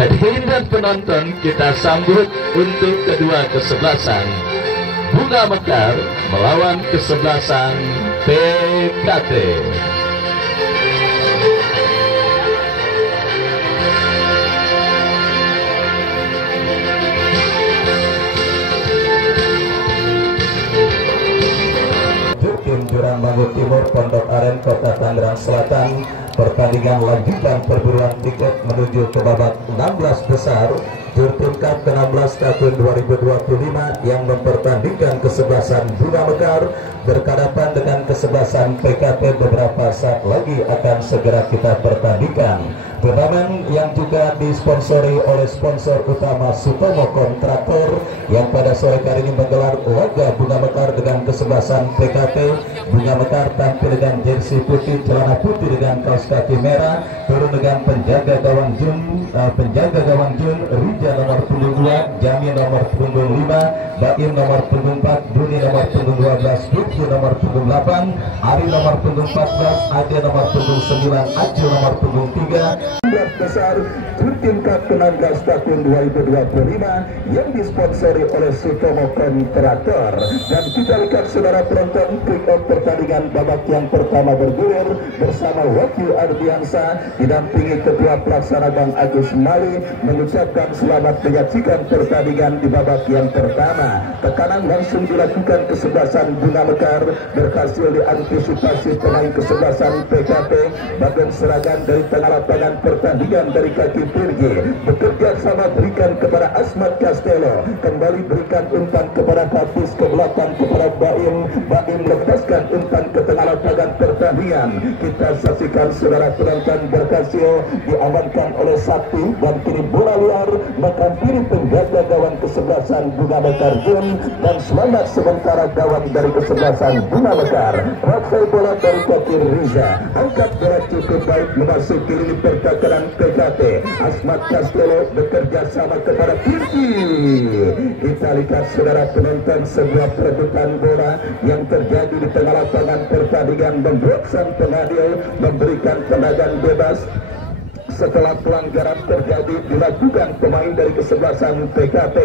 Hadirin dan penonton, kita sambut untuk kedua kesebelasan Bunga Mekar melawan kesebelasan PKT. Tim Jurang Mangut Timur, Pondok Aren, Kota Tangerang Selatan. Pertandingan lanjutan perburuan tiket menuju ke babak 16 besar Jurtim Cup ke-16 tahun 2025 yang mempertandingkan kesebelasan Bunga Mekar berhadapan dengan kesebelasan PKT. Beberapa saat lagi akan segera kita pertandingkan. Turnamen yang juga disponsori oleh sponsor utama Sutomo Kontraktor yang pada sore hari ini menggelar laga Bunga Mekar dengan kesebelasan PKT. Bunga Mekar tampil dengan jersey putih, celana putih dengan kaos kaki merah, turun dengan penjaga gawang Jun, Rija nomor punggung 2, Jamin nomor punggung 5, Baim nomor punggung 4, Duni nomor punggung 12, Duksu nomor punggung 8, Ari nomor punggung 14, Ade nomor punggung 9, Acil nomor punggung 3. Besar Jurtim Cup ke-16 tahun 2025 yang disponsori oleh Sutomo Kontraktor. Dan kita lihat saudara penonton, kick off pertandingan babak yang pertama bergulir bersama Wakil Ardiansa didampingi Ketua Pelaksana Bang Agus Mali mengucapkan selamat menyaksikan pertandingan di babak yang pertama. Tekanan langsung dilakukan kesebelasan Bunga Mekar, berhasil diantisipasi pemain kesebelasan PKT. Bagian serangan dari tengah lapangan pertandingan dari kaki Pirgi bekerja sama berikan kepada Asmat Castello, kembali berikan umpan kepada Hafiz ke belakang kepada Baim lepaskan umpan ke tengah lapangan pertandingan. Kita saksikan saudara penonton, berhasil diamankan oleh Sakti dan kini bola liar menghampiri penjaga gawang kesebelasan Bunga Mekar Jun dan selamat sementara gawang dari kesebelasan Bunga Mekar. Raksai bola dari kaki Riza, angkat bola cukup baik memasuki lini pertahanan PKT. Asmat Castello bekerja sama kepada Pirgi. Kita lihat saudara penonton, sebuah perebutan bola yang terjadi di tengah lapangan pertandingan membuat sang pengadil memberikan tendangan bebas. Setelah pelanggaran terjadi dilakukan pemain dari kesebelasan PKT,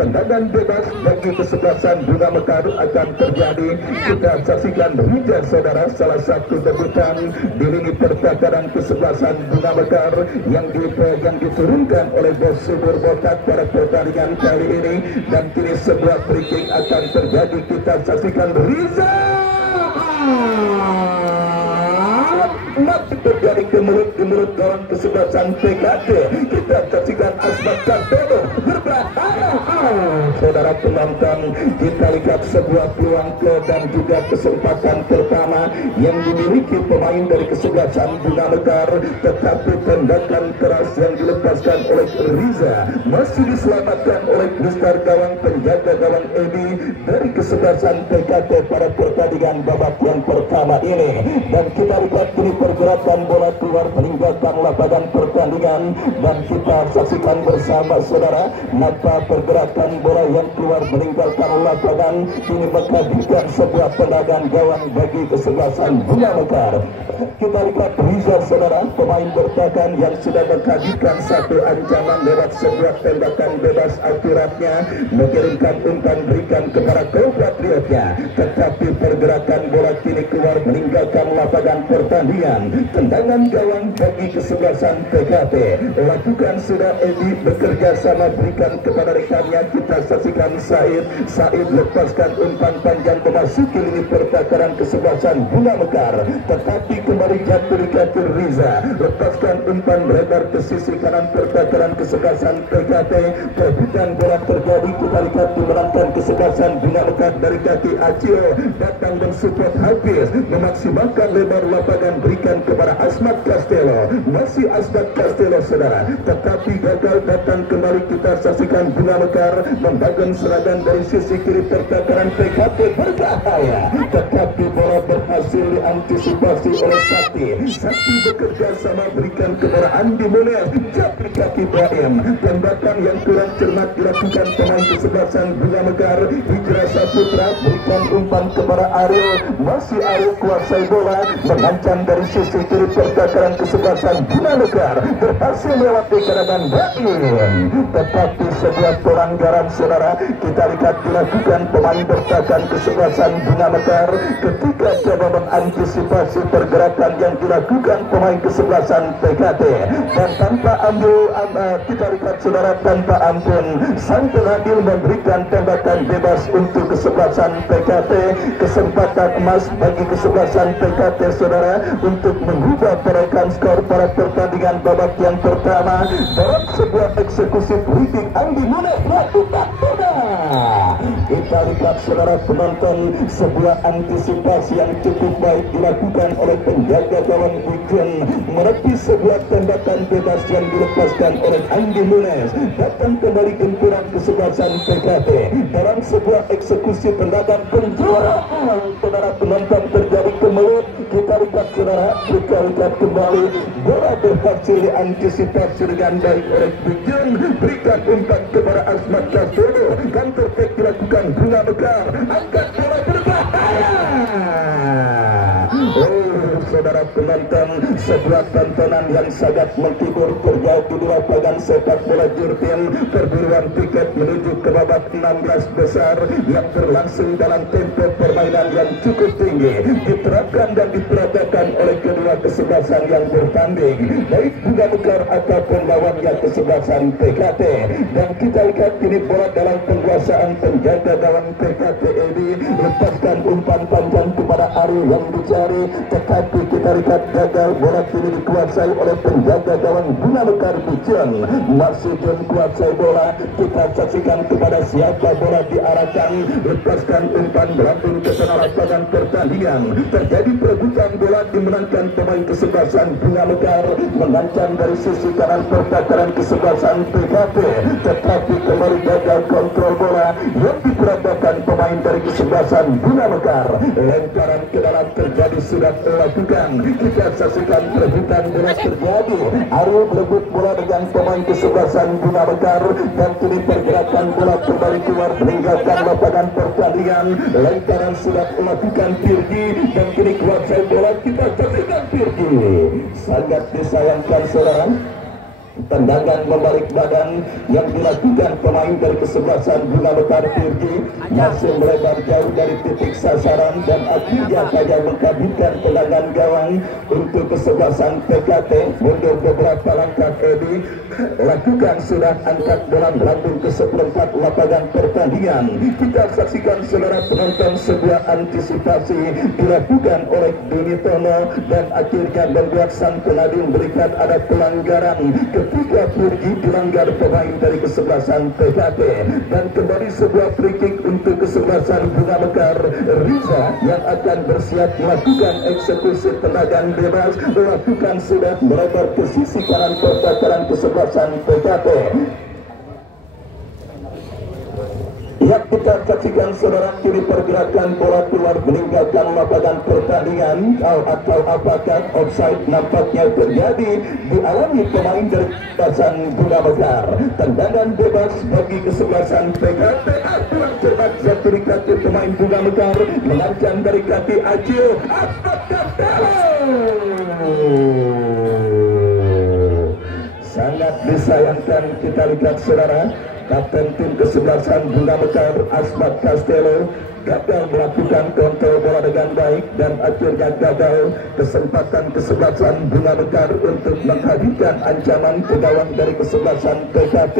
tendangan bebas bagi kesebelasan Bunga Mekar akan terjadi. Kita saksikan Rija saudara, salah satu debutan di lini pertahanan kesebelasan Bunga Mekar yang diturunkan oleh Bos Subur Botak pada pertandingan kali ini. Dan kini sebuah free kick akan terjadi. Kita saksikan Riza masih terjadi ke mulut gawang kesebelasan PKT. Kita saksikan Asmat Castello berbahaya. Saudara penonton, kita lihat sebuah peluang dan juga kesempatan pertama yang dimiliki pemain dari kesebelasan Bunga Mekar, tetapi tendakan keras yang dilepaskan oleh Riza masih diselamatkan oleh Mister gawang penjaga gawang Edi dari kesebelasan PKT pada pertandingan babak yang pertama ini. Dan kita lihat kini pergerakan bola keluar meninggalkan lapangan pertandingan dan kita saksikan bersama saudara napa pergerakan bola yang keluar meninggalkan lapangan ini menghadirkan sebuah tendangan gawang bagi kesebelasan Bunga Mekar. Kita lihat Riza saudara, pemain bertahan yang sudah menghadirkan satu ancaman lewat sebuah tembakan bebas akuratnya, mengirimkan umpan berikan kepada compatriotnya, tetapi pergerakan bola kini keluar meninggalkan lapangan pertandingan. Tendangan gawang bagi kesebelasan PKT lakukan sudah Edi bekerja sama berikan kepada rekannya. Kita saksikan Said lepaskan umpan panjang memasuki lini pertahanan kesebelasan Bunga Mekar, tetapi kembali jatuh di kaki Riza, lepaskan umpan lebar ke sisi kanan pertahanan kesebelasan PKT. Perebutan bola terjadi. Kita lihat dimenangkan kesebelasan Bunga Mekar dari kaki Acil, datang dan support Hafiz memaksimalkan lebar lapangan berikan kepada Asmat Castello. Masih Asmat Castello saudara, tetapi gagal datang kembali. Kita saksikan Bunga Mekar membangun serangan dari sisi kiri pertahanan PKP berbahaya, tetapi bola berhasil diantisipasi oleh Sakti. Sakti bekerja sama berikan kepada Andi Munir, jatuh kaki Baim. Tembakan yang kurang cermat dilakukan pemain kesebelasan Bunga Mekar. Hijrah Saputra berikan umpan kepada Ariel, masih Ariel kuasai bola, mengancam dari sisi kiri pertahanan kesebelasan Bunga Mekar, berhasil melewati karangan Baim, tetapi sebuah pelanggaran saudara kita lihat dilakukan pemain bertahan kesebelasan Bunga Mekar ketika coba mengantisipasi pergerakan yang dilakukan pemain kesebelasan PKT, dan tanpa kita lihat saudara, tanpa ampun sang pengadil memberikan tembakan bebas untuk kesebelasan PKT. Kesempatan emas bagi kesebelasan PKT saudara untuk mengubah perolehan skor pada pertandingan babak yang pertama dalam sebuah eksekusi free Andi Munir melakukan bola. Kita lihat saudara penonton, sebuah antisipasi yang cukup baik dilakukan oleh penjaga gawang Bujon menepi sebuah tembakan bebas yang dilepaskan oleh Andi Munir. Datang kembali gempuran kesebelasan PKT dalam sebuah eksekusi tendangan penjuru. Saudara penonton, terjadi kemelut. Kita lihat saudara, kita lihat kembali bola berhasil diantisipasi dengan baik oleh Bujon, berikan umpan kepada Asmat Castro, counter attack dilakukan Bunga Mekar, angkat bola berbahaya. Saudara penonton, sebuah tontonan yang sangat menghibur terjadi di lapangan sepak bola Jurtim perburuan tiket menuju ke babak 16 besar yang berlangsung dalam tempo permainan yang cukup tinggi, diterapkan dan diperagakan oleh kedua kesebelasan yang bertanding, baik Bunga Mekar ataupun lawannya kesebelasan PKT. Dan kita lihat kini bola dalam penguasaan penjaga gawang PKT ini, lepaskan umpan panjang kepada Ari yang dicari, tetapi kita lihat gagal. Bola kini dikuasai oleh penjaga gawang Bunga Mekar Bujon, masih John kuasai bola. Kita saksikan kepada siapa bola diarahkan, lepaskan umpan berambung ke tengah lapangan pertandingan. Terjadi perebutan bola dimenangkan pemain kesebelasan Bunga Mekar, mengancam dari sisi kanan pertahanan kesebelasan PKP, tetapi kembali gagal kontrol bola yang diperagakan pemain dari kesebelasan Bunga Mekar. Lemparan ke dalam terjadi sudah dilakukan. Kita saksikan perebutan bola terjadi. Ariel berebut bola dengan pemain kesebelasan Bunga Mekar, dan kini pergerakan bola kembali keluar meninggalkan lapangan pertandingan. Lemparan sudah dilakukan Pirgi, dan kini kuasai bola. Kita saksikan Pirgi, sangat disayangkan saudara, tendangan membalik badan yang dilakukan pemain dari kesebelasan Bunga Mekar Pirgi masih melebar jauh dari titik sasaran, dan akhirnya saja mengkabulkan tendangan gawang untuk kesebelasan PKT. Mundur beberapa langkah Edi, lakukan sudah angkat bola melambung ke seperempat lapangan pertandingan. Kita saksikan saudara penonton, sebuah antisipasi dilakukan oleh Dunitono, dan akhirnya membuat sang pengadil berikan ada pelanggaran ketika Pirgi dilanggar pemain dari kesebelasan PKT, dan kembali sebuah free kick untuk kesebelasan Bunga Mekar. Riza yang akan bersiap melakukan eksekusi tendangan bebas, melakukan sudah melebar ke sisi kanan pertahanan kesebelasan PKT. Yang kita saksikan saudara, kini pergerakan bola keluar meninggalkan lapangan pertandingan, atau apakah offside nampaknya terjadi dialami pemain dari kesebelasan Bunga Mekar. Tendangan bebas bagi kesebelasan PKT. Aturan cepat dari kaki pemain Bunga Mekar, mengancam dari kaki Acil. Sangat disayangkan. Kita lihat saudara, kapten tim kesebelasan Bunga Mekar Asmat Castelo gagal melakukan kontrol bola dengan baik, dan akhirnya gagal kesempatan kesebelasan Bunga Mekar untuk menghadirkan ancaman ke gawang dari kesebelasan PKT.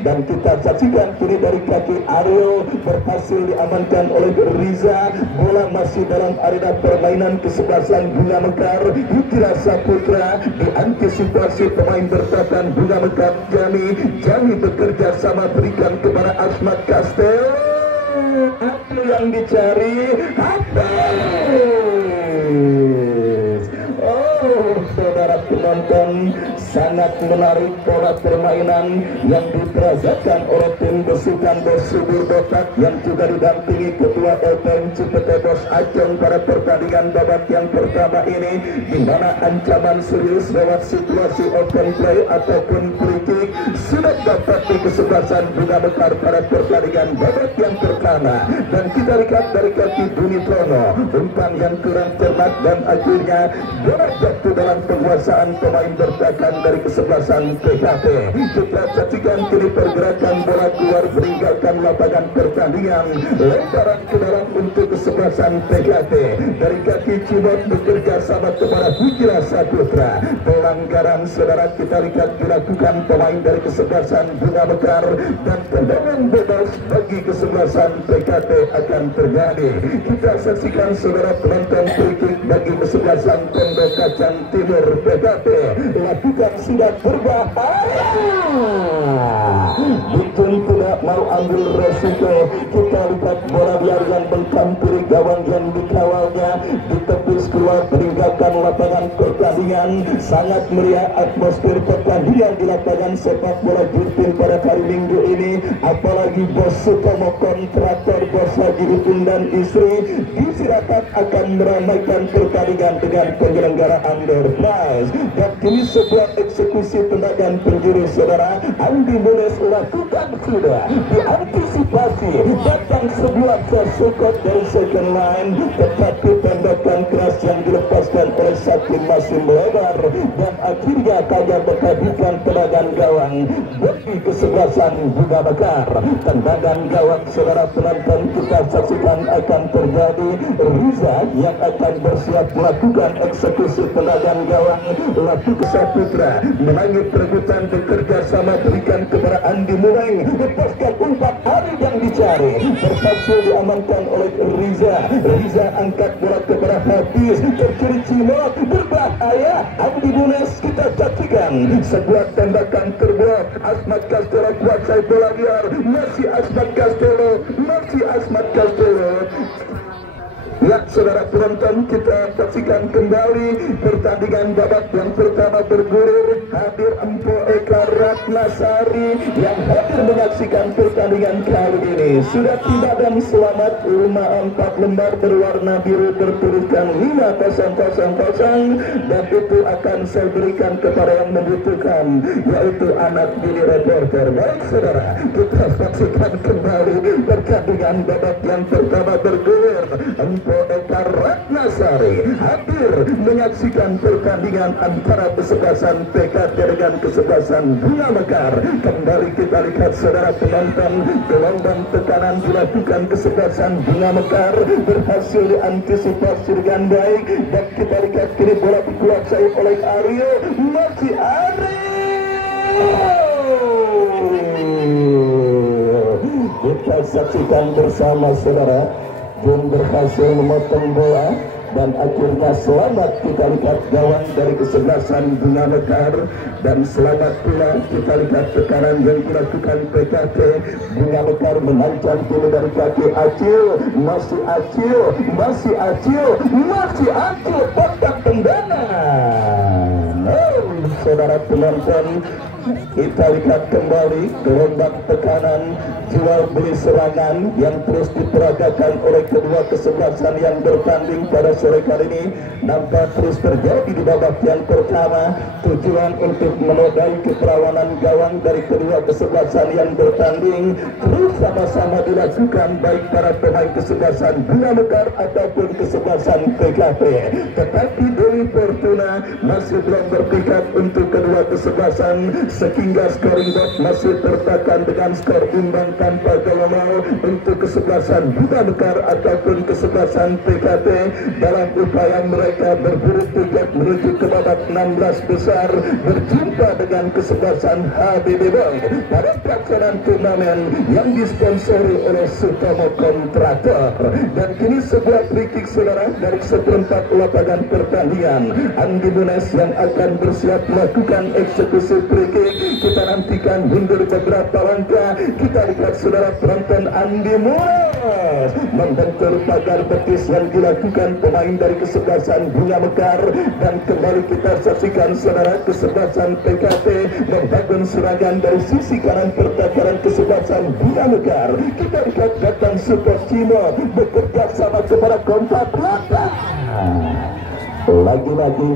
Dan kita saksikan kini dari kaki Ariel berhasil diamankan oleh Riza. Bola masih dalam arena permainan kesebelasan Bunga Mekar. Hijrah Saputra diantisipasi pemain bertahan Bunga Mekar Jami bekerja sama berikan kepada Asmat Castelo. Apa yang dicari? Hafiz. Oh, saudara penonton, sangat menarik pola permainan yang diperasakan oleh tim besukan Bos Subur Botak yang juga didampingi Ketua LPM Cipete Bos Acong pada pertandingan babak yang pertama ini, di mana ancaman serius lewat situasi open play ataupun free kick sudah dapat di kesebelasan Bunga Mekar pada pertandingan babak yang pertama. Dan kita lihat dari kaki Buni Trono, umpan yang kurang cermat dan akhirnya bola jatuh dalam penguasaan pemain bertahan dari kesebelasan PKP. Kita saksikan kini pergerakan bola keluar meninggalkan lapangan pertandingan, lemparan ke dalam untuk kesebelasan PKP dari kaki Cimot bekerja sama kepada Hujra Saputra. Pelanggaran saudara kita lihat dilakukan pemain dari kesebelasan Bunga Mekar dan tendangan bebas bagi kesebelasan PKP akan terjadi. Kita saksikan saudara penonton free kick bagi kesebelasan Pondok Kacang Timur PKP lakukan sudah berbahaya. Betul tidak mau ambil resiko. Kita lihat bola biarkan menghampiri gawang yang dikawalnya, ditepis keluar meninggalkan lapangan pertandingan. Sangat meriah atmosfer pertandingan di lapangan sepak bola Jurpin pada hari Minggu ini, apalagi Bos Sutomo kontraktor Bos Haji Upin dan istri disirakat akan meramaikan pertandingan dengan penyelenggaraan door prize. Dan kini sebuah eksekusi tendangan penjuru saudara Andi Mules lakukan sudah diantisipasi, datang sebuah tersukot dari second line, tetapi tembakan keras yang dilepaskan oleh Sakim masih melebar dan akhirnya kaya berhabikan tendangan gawang bagi kesebelasan Bunga Mekar. Tendangan gawang saudara penonton kita saksikan akan terjadi. Riza yang akan bersiap melakukan eksekusi tendangan gawang, laku Saputra menangis rebutan bekerja sama berikan kepada Andi Muleng, lepaskan umpan hari yang dicari, berhasil diamankan oleh Riza. Riza angkat bola kepada Hafiz, tercuri Cimot, berbahaya. Andi Mules kita saksikan sebuah tembakan terbuat. Asmat Castelo kuasai bola liar, masih Asmat Castelo, masih Asmat Castelo. Ya saudara penonton, kita saksikan kembali pertandingan babak yang pertama bergulir. Hadir Empo Eka Ratnasari yang hadir menyaksikan pertandingan kali ini. Sudah tiba dan selamat 4 lembar berwarna biru bertuliskan 5000 dan itu akan saya berikan kepada yang membutuhkan, yaitu anak bini reporter. Baik saudara, kita saksikan kembali pertandingan babak yang pertama bergulir. Eka Ratnasari hadir menyaksikan pertandingan antara kesebelasan PKP dengan kesebelasan Bunga Mekar. Kembali kita lihat saudara penonton, gelombang tekanan dilakukan kesebelasan Bunga Mekar berhasil diantisipasi dengan baik dan kita lihat kini bola dikuasai oleh Aryo, masih Aryo. Kita saksikan bersama saudara, Jun berhasil memotong bola dan akhirnya selamat. Kita lihat gawang dari kesebelasan Bunga Mekar dan selamat pula kita lihat tekanan yang dilakukan PKP. Bunga Mekar mengancam kini dari kaki Acil, masih Acil, masih Acil, masih Acil, kotak tendangan. Saudara penonton, kita lihat kembali gelombang tekanan jual beli serangan yang terus diperagakan oleh kedua kesebelasan yang bertanding pada sore kali ini nampak terus terjadi di babak yang pertama. Tujuan untuk menodai keperawanan gawang dari kedua kesebelasan yang bertanding terus sama-sama dilakukan baik para pemain kesebelasan Bunga Mekar ataupun kesebelasan PKP. Tetapi Dewi Fortuna masih belum berpikat untuk kedua kesebelasan sehingga scoring box masih tertekan dengan skor imbang tanpa gol untuk kesebelasan Bunga Mekar ataupun kesebelasan PKP dalam upaya mereka berburu tiket menuju ke babak 16 besar berjumpa dengan kesebelasan HBB Boy pada pelaksanaan turnamen yang disponsori oleh Sutomo Kontraktor. Dan kini sebuah free kick saudara dari seperempat lapangan pertandingan. Andi Mules yang akan bersiap melakukan eksekusi free kick. Kita nantikan mundur beberapa langkah. Kita lihat saudara penonton, Andi Mules membentur pagar betis yang dilakukan pemain dari kesebelasan Bunga Mekar dan kembali kita saksikan saudara kesebelasan PKP membangun serangan dari sisi kanan pertahanan kesebelasan Bunga Mekar. Kita lihat datang Super Cimo bekerja sama kepada kontak belakang. Lagi-lagi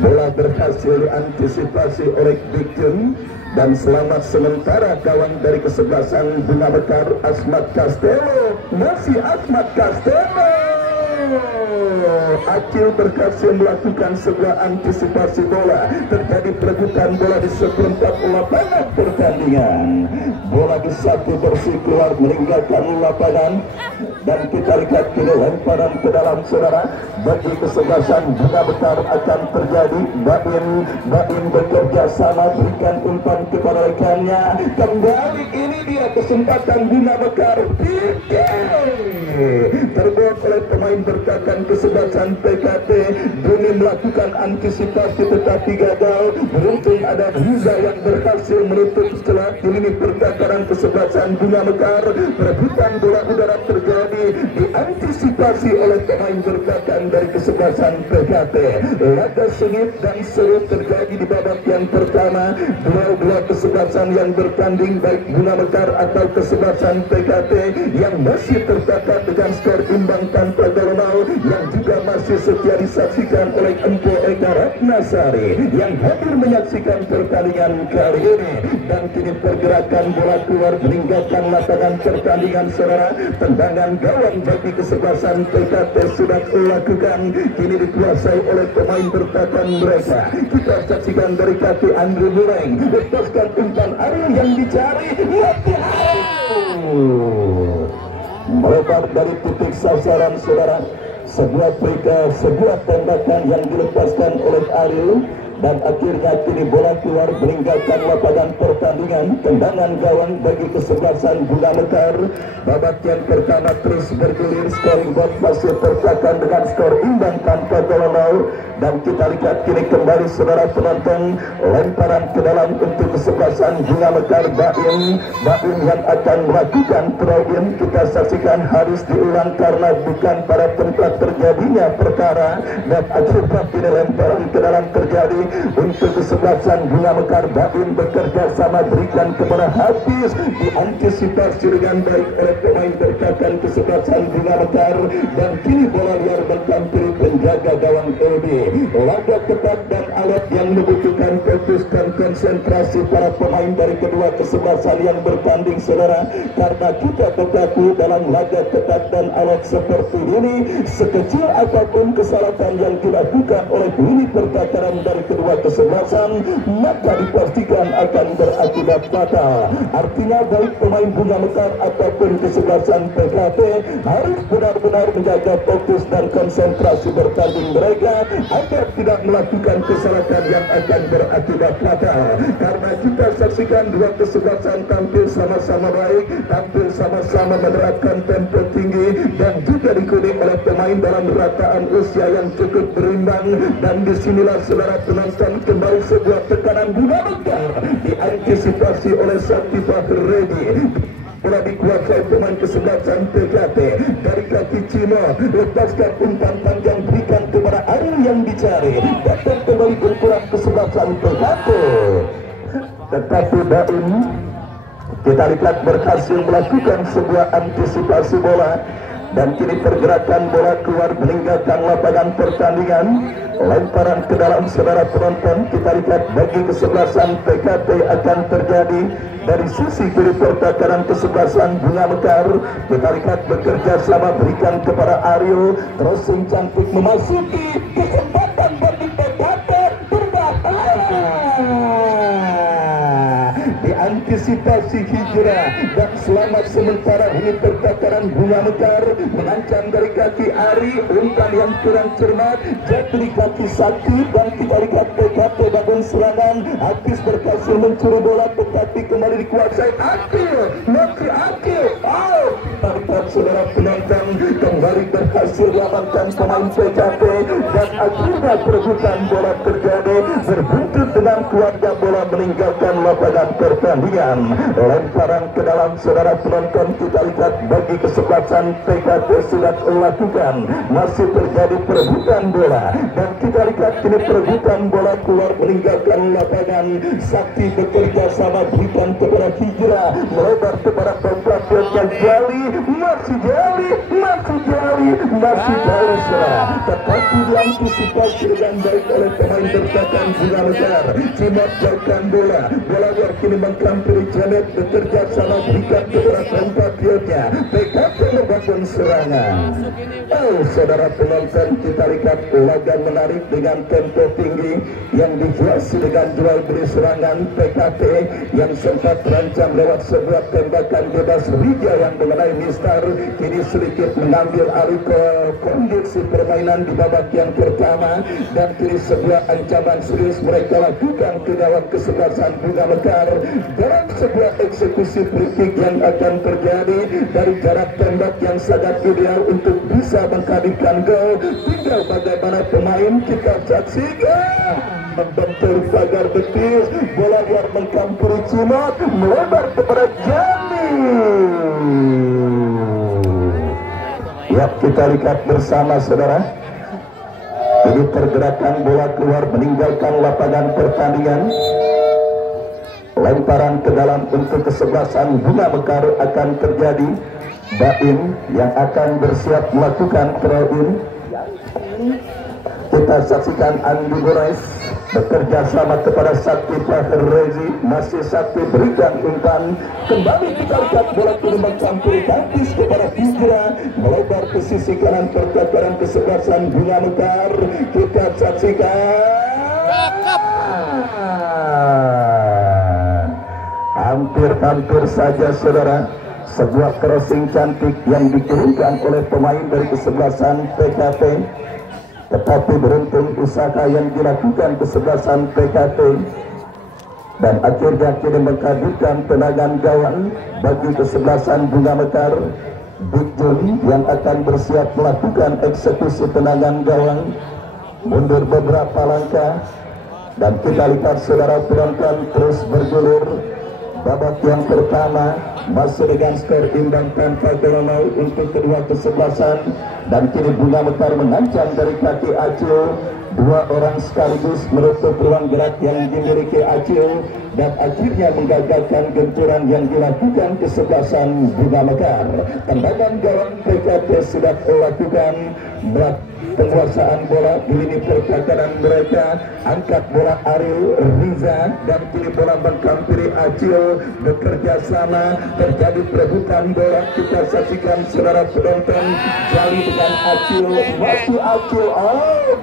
bola berhasil diantisipasi oleh Bikin dan selamat sementara kawan dari kesebelasan Bunga Mekar, Asmat Castello. Masih Asmat Castello. Acil berhasil melakukan sebuah antisipasi bola. Terjadi perebutan bola di seperempat lapangan pertandingan. Bola di satu bersih keluar meninggalkan lapangan. Dan kita lihat kini lemparan ke dalam saudara. Bagi kesebelasan Bunga Mekar akan terjadi. Baim bekerja sama berikan umpan kepada rekannya. Kembali ini dia kesempatan Bunga Mekar. Terbuat oleh pemain bertahan kesebelasan PKP. Bumi melakukan antisipasi tetapi gagal. Beruntung ada Riza yang berhasil menutup celah di lini pertahanan kesebelasan Bunga Mekar. Perebutan bola udara terjadi diantisipasi oleh pemain bertahan dari kesebelasan PKP. Laga sengit dan seru terjadi di babak yang pertama. Dua kesebelasan yang bertanding baik Bunga Mekar atau kesebelasan PKP yang masih tercatat dengan skor imbang tanpa gol yang juga masih setia disaksikan oleh Empo Eka Ratnasari yang hadir menyaksikan pertandingan kali ini. Dan kini pergerakan bola keluar meninggalkan lapangan pertandingan saudara. Tendangan gawang bagi kesebelasan PKP sudah dilakukan, kini dikuasai oleh pemain bertahan mereka. Kita saksikan dari kaki Andrew Bureng, lepaskan umpan Ariel yang dicari, melebar dari titik sasaran saudara. Sebuah perika, sebuah tembakan yang dilepaskan oleh Ariel. Dan akhirnya kini bola keluar meninggalkan lapangan pertandingan. Tendangan gawang bagi kesebelasan Bunga Mekar. Babak yang pertama terus bergulir, scoring board masih tercatat dengan skor imbang tanpa gol. Dan kita lihat kini kembali saudara penonton, lemparan ke dalam untuk kesebelasan Bunga Mekar. Baim yang akan melakukan throw-in. Kita saksikan harus diulang karena bukan pada tempat terjadinya perkara. Dan akhirnya kini lemparan ke dalam terjadi untuk kesebelasan Bunga Mekar. Baim bekerja sama berikan kepada Hafiz, diantisipasi dengan baik oleh pemain bertahan kesebelasan Bunga Mekar. Dan kini bola liar bertampil penjaga gawang LB. Laga ketat dan alat yang membutuhkan fokus dan konsentrasi para pemain dari kedua kesebelasan yang bertanding saudara. Karena kita berlaku dalam laga ketat dan alat seperti ini, sekecil apapun kesalahan yang dilakukan oleh lini pertahanan dari kedua kesebelasan maka dipastikan akan berakibat fatal. Artinya baik pemain Bunga Mekar ataupun kesebelasan PKP harus benar-benar menjaga fokus dan konsentrasi bertanding mereka agar tidak melakukan kesalahan yang akan berakibat fatal. Karena kita saksikan dua kesebelasan tampil sama-sama baik, tampil sama-sama menerapkan tempo tinggi dan juga diikuti oleh pemain dalam rataan usia yang cukup berimbang. Dan disinilah saudara penonton kembali sebuah tekanan Bunga Mekar diantisipasi oleh Sakti Fahredi. Bola dikuasai pemain kesebelasan PKP dari kaki Cimo, lepaskan umpan panjang berikan kepada Ariel yang dicari. Datang kembali berkurang kesebelasan PKP. Tetapi Baim kita lihat berhasil melakukan sebuah antisipasi bola. Dan kini pergerakan bola keluar meninggalkan lapangan pertandingan. Lemparan ke dalam saudara penonton. Kita lihat bagi kesebelasan PKP akan terjadi dari sisi kiri pertahanan kesebelasan Bunga Mekar. Kita lihat bekerja sama berikan kepada Ariel. Crossing cantik memasuki kesempatan bagi PKP diantisipasi hijrah dan selamat sementara ini pertahanan Bunga Mekar mengancam dari kaki Ari, umpan yang kurang cermat jatuh di kaki Sakti. Dan kita lihat PKP bangun serangan. Hafiz berhasil mencuri bola tetapi kembali dikuasai Akil. Akil saudara penonton, kembali berhasil diamankan pemain PKP dan akhirnya perebutan bola terjadi berbuntut dengan keluarga bola meninggalkan lapangan pertandingan. Lemparan ke dalam saudara penonton kita lihat bagi kesebelasan PKP sudah melakukan, masih terjadi perebutan bola dan kita lihat kini perebutan bola keluar meninggalkan lapangan. Sakti bekerja sama berikan kepada Hijrah melebar kepada Pemprov yang jali, masih jali saudara, tetapi diantisipasi dengan baik oleh pemain bertahan Bunga Mekar. Cimat jauhkan bola luar kini mengkampiri Janet bekerja sama berikan kepada kompatriotnya. PKP membangun serangan. Saudara penonton, kita lihat laga menarik dengan tempo tinggi yang dihiasi dengan jual beli serangan PKP yang sempat terancam lewat sebuah tembakan bebas Rija yang mengenai Mister, kini sedikit mengambil alih ke kondisi permainan di babak yang pertama dan kini sebuah ancaman serius mereka lakukan ke dalam kesebelasan Bunga Mekar dalam sebuah eksekusi free yang akan terjadi dari jarak tembak yang sangat ideal untuk bisa menghadirkan gol. Tinggal bagaimana pemain kita saksikan membentur pagar betis, bola luar mengkampuri Cimat melebar kepada Jani. Ya, kita lihat bersama saudara, ini pergerakan bola keluar meninggalkan lapangan pertandingan. Lemparan ke dalam untuk kesebelasan Bunga Mekar akan terjadi. Baim yang akan bersiap melakukan throw-in. Kita saksikan Andi Borais bekerja sama kepada Sakti Fahir Rezi, masih Sakti berikan umpan. Kembali kita lihat bola kini mengcampuri tapis kepada Hijrah melebar ke sisi kanan pertahanan kesebelasan Bunga Mekar. Kita saksikan hampir saja saudara, sebuah crossing cantik yang dikirimkan oleh pemain dari kesebelasan PKP, tetapi beruntung usaha yang dilakukan kesebelasan PKP dan akhirnya kini menghadirkan tendangan gawang bagi kesebelasan Bunga Mekar. Big Jun yang akan bersiap melakukan eksekusi tendangan gawang mundur beberapa langkah dan kita lihat saudara penonton terus bergulir. Babak yang pertama masih dengan skor imbang tanpa gol untuk kedua kesebelasan dan kini Bunga Mekar mengancam dari kaki Acil. Dua orang sekaligus menutup ruang gerak yang dimiliki Acil dan akhirnya menggagalkan genturan yang dilakukan kesebelasan Bunga Mekar. Tendangan gawang PKP sudah melakukan penguasaan bola di lini pertahanan mereka. Angkat bola Ariel Riza dan kini bola mengkampiri Acil bekerja sama, terjadi perebutan bola. Kita saksikan saudara penonton, Jali dengan Acil, masih Acil,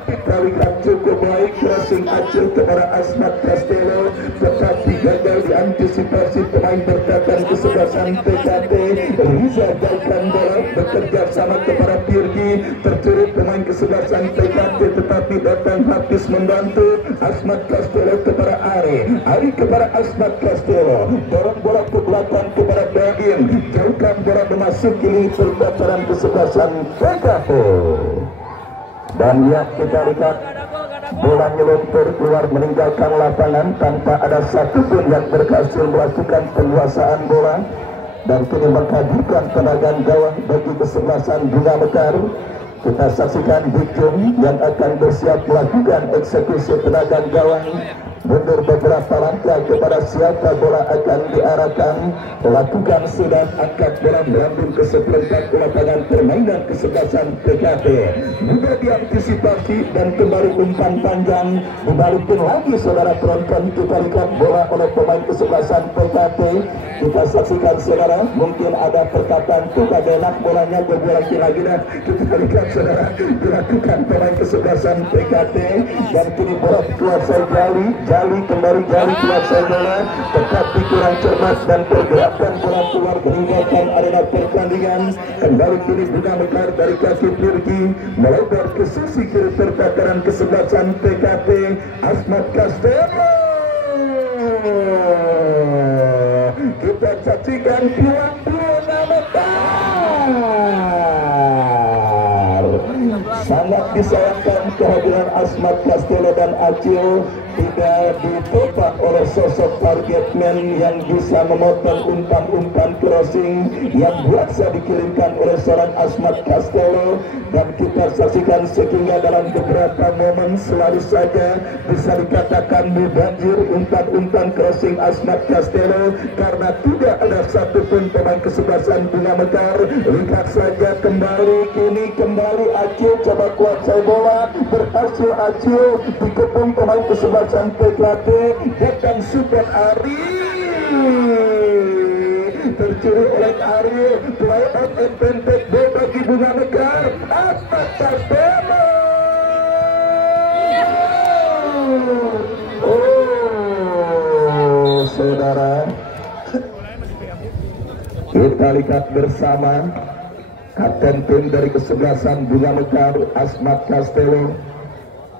kita lihat cukup baik crossing Acil kepada Asmat Castello, tetapi gagal diantisipasi pemain bertahan kesebelasan PKP. Riza jauhkan bola bekerja sama kepada Pirgi, tercuri pemain kesebelasan PKP tetapi datang Hafiz membantu. Asmat Castello kepada Ari kepada Asmat Castello, dorong bola ke belakang kepada Baim, jauhkan bola memasuki pertahanan kesebelasan PKP dan ya kita lihat bola nyelontor keluar meninggalkan lapangan tanpa ada satupun yang berhasil melakukan penguasaan bola dan kini menghadirkan tendangan gawang bagi kesebelasan Bunga Mekar. Kita saksikan Bikung yang akan bersiap melakukan eksekusi tendangan gawang mundur beberapa langkah kepada siapa bola akan diarahkan, lakukan sudah, angkat bola melambung ke seperempat lapangan permainan kesebelasan PKP. Mudah diantisipasi dan kembali umpan panjang, dibalikin lagi saudara penonton. Kita lihat bola oleh pemain kesebelasan PKP. Kita saksikan saudara, mungkin ada perkataan tuh ada enak bolanya gue lagi dah. Kita lihat saudara, dilakukan pemain kesebelasan PKP dan kini bola kuasai Jali kembali kuasai bola, tetapi kurang cermat dan pergerakan bola keluar meninggalkan arena pertandingan. Kembali kini Bunga Mekar dari kaki Pirgi melebar ke sisi kiri pertahanan kesebelasan PKP. Asmat Castello, kita saksikan peluang Bunga Mekar. disayangkan kehadiran Asmat Castelo dan Acil tidak ditopang oleh sosok target man yang bisa memotong umpan-umpan crossing yang biasa dikirimkan oleh seorang Asmat Castelo. Dan kita saksikan sehingga dalam beberapa momen selalu saja bisa dikatakan banjir umpan-umpan crossing Asmat Castelo karena tidak ada satupun pemain kesebelasan Bunga Mekar. Lihat saja kembali, kini kembali Acil coba kuasai bola, berhasil Acil dikepung pemain kesebelasan PKT dan support Ari tercuri oleh Ari, play out and pentek bagi Bunga Mekar. Asmat Castelo, oh saudara, kita lihat bersama kapten tim dari kesebelasan Bunga Mekar Asmat Castelo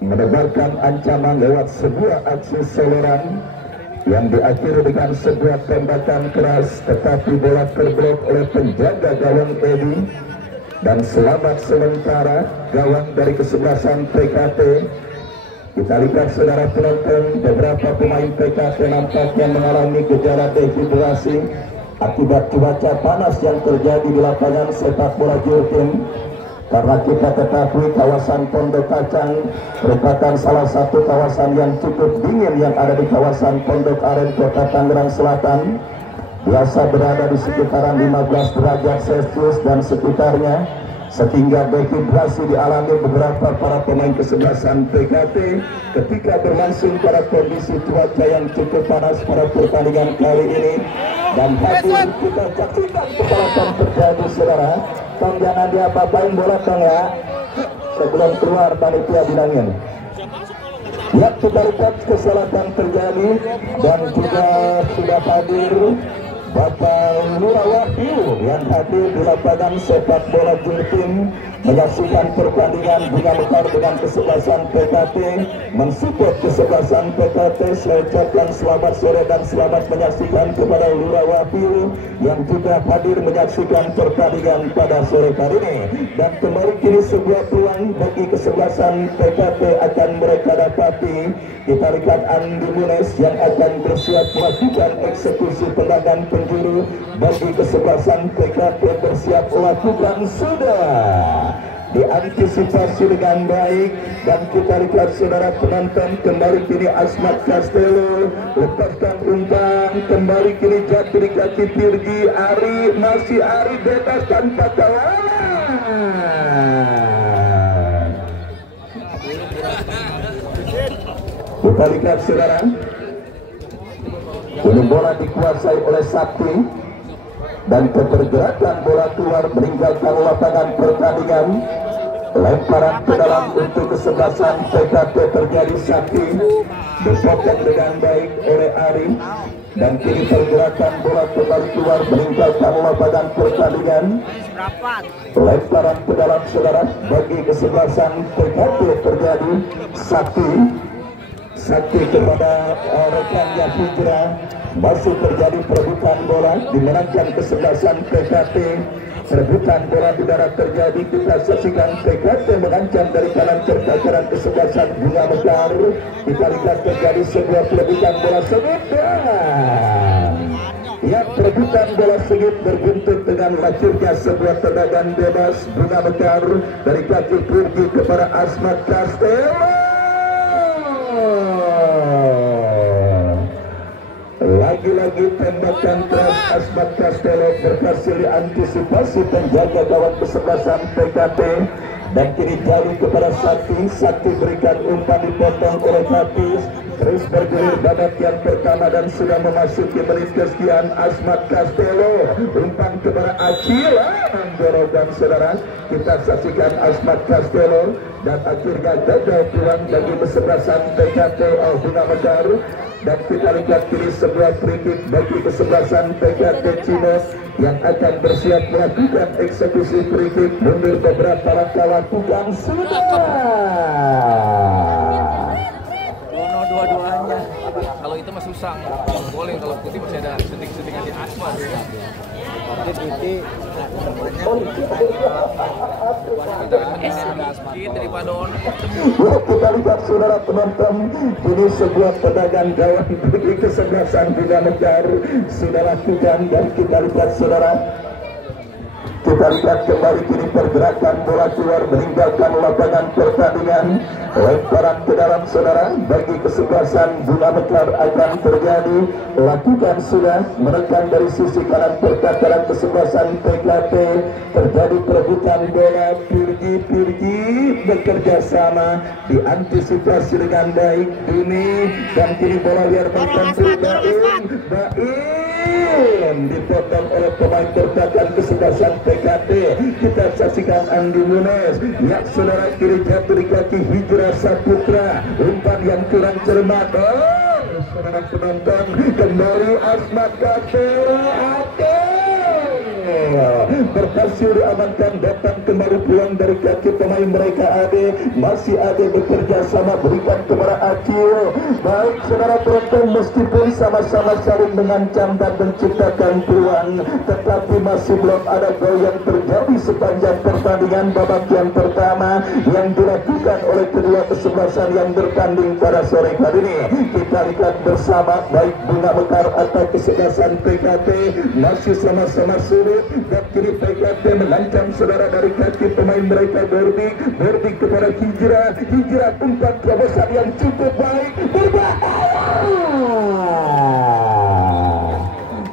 menebarkan ancaman lewat sebuah aksi soleran yang diakhiri dengan sebuah tembakan keras, tetapi bola terblok oleh penjaga gawang Edi dan selamat sementara gawang dari kesebelasan PKT. Kita lihat saudara penonton, beberapa pemain PKT nampaknya mengalami gejala dehidrasi akibat cuaca panas yang terjadi di lapangan sepak bola Jultim. Karena kita ketahui kawasan Pondok Kacang merupakan salah satu kawasan yang cukup dingin yang ada di kawasan Pondok Aren, Kota Tangerang Selatan. Biasa berada di sekitaran 15 derajat Celcius dan sekitarnya, sehingga dehidrasi dialami beberapa para pemain kesebelasan PKT ketika berlangsung pada kondisi cuaca yang cukup panas pada pertandingan kali ini. Dan hadir kita saksikan kepalasan terjadi saudara. Tong jangan diapa-apain bola Tong ya, sebelum keluar panitia bilangin. Ya, kita lihat kesalahan terjadi dan juga sudah hadir Bapak Lurah Wahyu yang hadir di lapangan sepak bola Jultim menyaksikan pertandingan Bunga Mekar dengan kesebelasan PKT, mensupport kesebelasan PKT. Saya ucapkan selamat sore dan selamat menyaksikan kepada Lurah Wahyu yang juga hadir menyaksikan pertandingan pada sore hari ini. Dan kembali kini sebuah peluang bagi kesebelasan PKT akan mereka dapati. Kita lihat Andi Munes yang akan bersiap melakukan eksekusi tendangan penjuru bagi kesebelasan PKT bersiap lakukan sudah diantisipasi dengan baik. Dan kita lihat saudara penonton, kembali kini Asmat Castelo lepaskan umpan, kembali kini jatuh di kaki Pirgi. Ari, masih Ari bebas tanpa kawalan. Kita lihat saudara, ini bola dikuasai oleh Sakti dan ketergerakan bola keluar meninggalkan lapangan pertandingan. Lemparan ke dalam untuk kesebelasan PKT terjadi. Sakti dipotong dengan baik oleh Ari dan kini pergerakan bola kembali keluar meninggalkan lapangan pertandingan. Lemparan ke dalam saudara bagi kesebelasan PKT terjadi. Sakti kepada rekannya Hijrah, masih terjadi perebutan bola dimenangkan kesebelasan PKT. Perebutan bola udara terjadi, kita saksikan PKT mengancam dari kanan pertahanan kesebelasan Bunga Mekar. Kita lihat terjadi sebuah perebutan bola sengit. Ya, perebutan bola sengit berbuntut dengan lacurnya sebuah tendangan bebas Bunga Mekar dari kaki Pirgi kepada Asmat Castelo. Lagi-lagi tembakan keras Asmat Castelo berhasil diantisipasi penjaga gawang kesebelasan PKT dan kini jauh kepada Sakti berikan umpan dipotong oleh Hafiz. Terus bergulir babak yang pertama dan sudah memasuki menit kesekian. Asmat Castelo umpan kepada Acil menggorokan saudara. Kita saksikan Asmat Castelo dan akhirnya gagal peluang bagi kesebelasan PKT Bunga Mekar. Dan kita lihat kini sebuah free kick bagi kesebelasan PKT Cinos yang akan bersiap melakukan eksekusi free kick. Mundur beberapa langkah, lakukan sudah. Dua-duanya. Kalau itu mah susah. Boleh, kalau putih masih ada setting-settingan di Asmat. Kita lihat saudara penonton, ini sebuah tendangan gawang bagi kesebelasan Bunga Mekar sudah lakukan, dan kita lihat saudara. Kita lihat kembali kini pergerakan bola keluar meninggalkan lapangan pertandingan. Lemparan ke dalam saudara bagi kesebelasan Bunga Mekar akan terjadi. Lakukan sudah menekan dari sisi kanan pertahanan kesebelasan PKT. Terjadi perebutan bola, Pirgi bekerja sama, diantisipasi dengan baik Duni, dan kini bola liar menyentuh Baim dipotong oleh pemain pertahanan kesebelasan PKT. Kita saksikan Andi Munes, ya saudara, kiri jatuh di kaki Hijrah Saputra, umpan yang kurang cermat. Saudara penonton, kembali Asmat Kasera berhasil diamankan, datang kembali pulang dari kaki pemain mereka. Ade masih ada bekerja sama, berikan kepada Acil. Baik saudara penonton, meskipun sama-sama saling mengancam dan menciptakan peluang, tetapi masih belum ada gol yang terjadi sepanjang pertandingan babak yang pertama yang dilakukan oleh kedua kesebelasan yang bertanding pada sore kali ini. Kita lihat bersama, baik Bunga Mekar atau kesebelasan PKT masih sama-sama sulit, dan kini PKT mengancam saudara dari kaki pemain mereka. Berdik kepada Hijrah umpan terobosan yang cukup baik,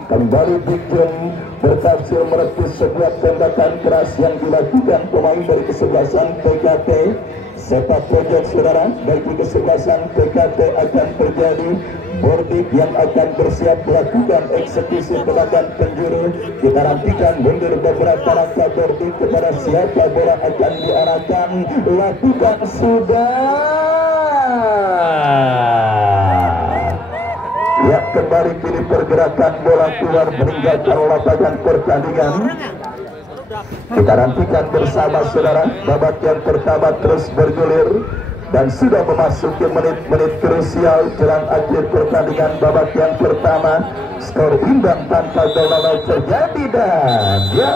kembali Bikjum berhasil merebut sebuah tembakan keras yang dilakukan pemain dari kesebelasan PKT. Sepak pojok saudara bagi kesebelasan PKT akan terjadi. Bordik yang akan bersiap melakukan eksekusi tendangan penjuru. Kita nantikan mundur beberapa langkah Bordik kepada siapa bola akan diarahkan. Lakukan sudah. Ya, kembali kini pergerakan bola keluar meninggalkan lapangan pertandingan. Kita nantikan bersama saudara, babak yang pertama terus bergulir dan sudah memasuki menit-menit krusial jelang akhir pertandingan babak yang pertama. Skor imbang tanpa gol terjadi, dan ya,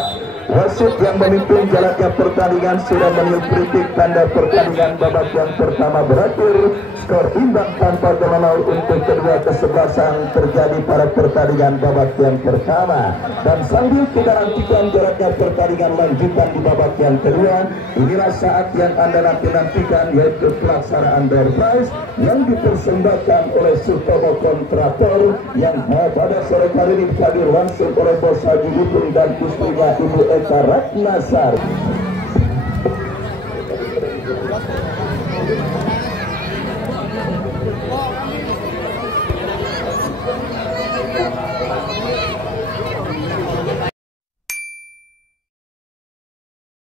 wasit yang memimpin jalannya pertandingan sudah meniup kritik tanda pertandingan babak yang pertama berakhir. Skor imbang tanpa gol untuk kedua kesebelasan terjadi pada pertandingan babak yang pertama. Dan sambil kita nantikan jalannya pertandingan lanjutan di babak yang kedua, inilah saat yang Anda nantikan, yaitu pelaksanaan door prize yang dipersembahkan oleh Sutomo Kontraktor yang pada sore kali ini hadir langsung oleh Bos Haji Hudun dan istrinya Ibu Eka Ratnasari.